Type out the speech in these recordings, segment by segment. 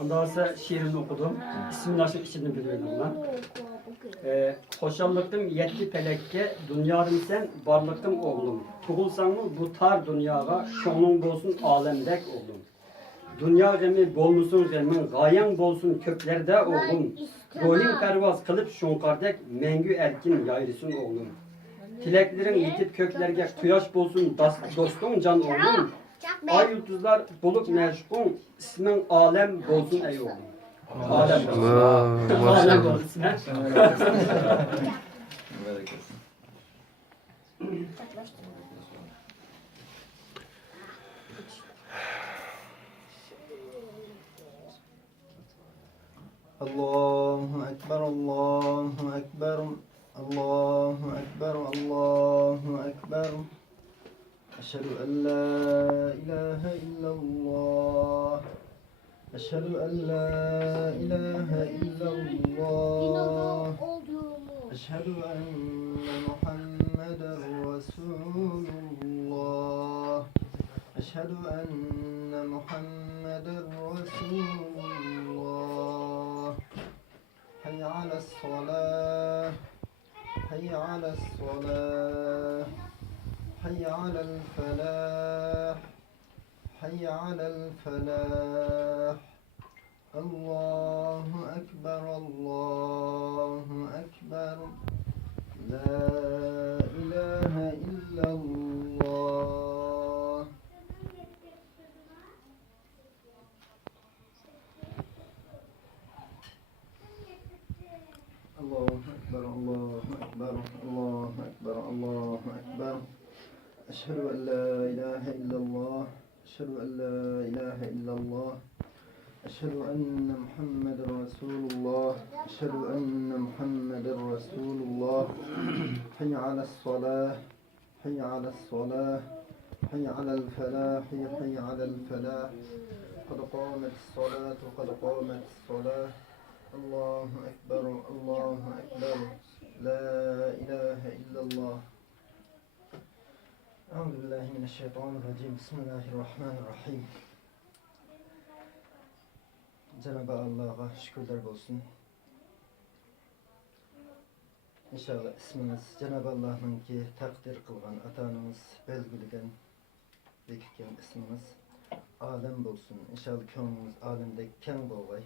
Ondan sonra şiirini okudum. İsmini aşık içini biliyorum lan. Hoşallıktım yetti pelekke, dünyadım sen, varlıktım oğlum. Tuğulsan mı bu tar dünyaya, şonun bolsun alemdek oğlum. Dünya gemi bolmusun gemin, gayen bolsun köklerde oğlum. Ruhin pervaz kılıp şonkardek, mengü erkin yayrısın oğlum. Tileklerin yitip köklerge kuyaş bolsun dostum can oğlum. Ay yıldızlar bulup meşgul, ismin alem bolsun ey oğlum. Alem bolsun. Alem bolsun ismen. Allahu Ekber, Allahu Ekber, Allahu Ekber, Allahu Ekber. Eşhedü en la ilahe illallah. Eşhedü en la ilahe illallah. Eşhedü enne Muhammeden Resulullah. Eşhedü enne Muhammeden Resulullah. Hayy ale's-salah. Hayy ale's-salah. Hayy alel-felah. Hayy alel-felah. Allahu Ekber, Allahu Ekber. La ilahe illallah. Allahu Ekber, Allahu Ekber, Allahu Ekber, Allahu Ekber. Eşhedü en la ilahe illallah. Eşhedü en la ilahe illallah. Eşhedü enne Muhammeden Resulullah. Eşhedü enne Muhammeden Resulullah. Hayy ale's-salah. Hayy ale's-salah. Hayy alel-felah. Hayy alel-felah. Kad kâmetis-salâtu. Kad kâmetis-salâh. Allahu Ekber. Allahu Ekber. La ilahe illallah. Euzubillahimineşşeytanirracim. Bismillahirrahmanirrahim. Cenab-ı Allah'a şükürler olsun. İnşallah isminiz Cenab-ı Allah'ın ki takdir kılgan, atanımız belgilegen, bekirken isminiz alem olsun. İnşallah könlümüz alemde ken bolay.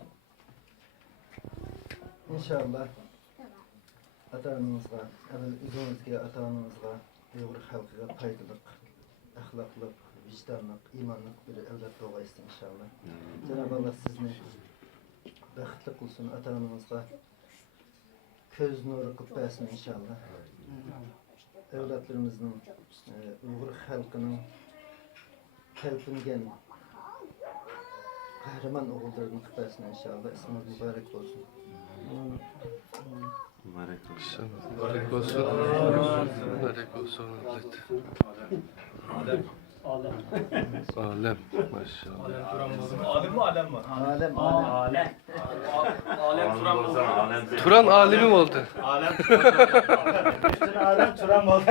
İnşallah atanımızga, evvel üzümüzge atanımızga, Uygur halkıga paydılık, ahlaklık, vicdanlık, imanlık bir evlat doğaysın inşallah. Cenab-ı Allah sizni bəxtli qılsın, ata-anamızga köz nuru qıb bəsin inşallah. Evlatlarımızın, Uygur halkının kalbingen kahraman oğullarını qıb bəsin inşallah. İsminiz mübarek olsun. Mübarek olsun. Mübarek olsun. Mübarek olsun. Alem. Alem. Maşallah. Alim mi alem mi? Alem, alem. Alem. Alem Turan mı? Turan alimim oldu. Alem Bütün alem Turan oldu.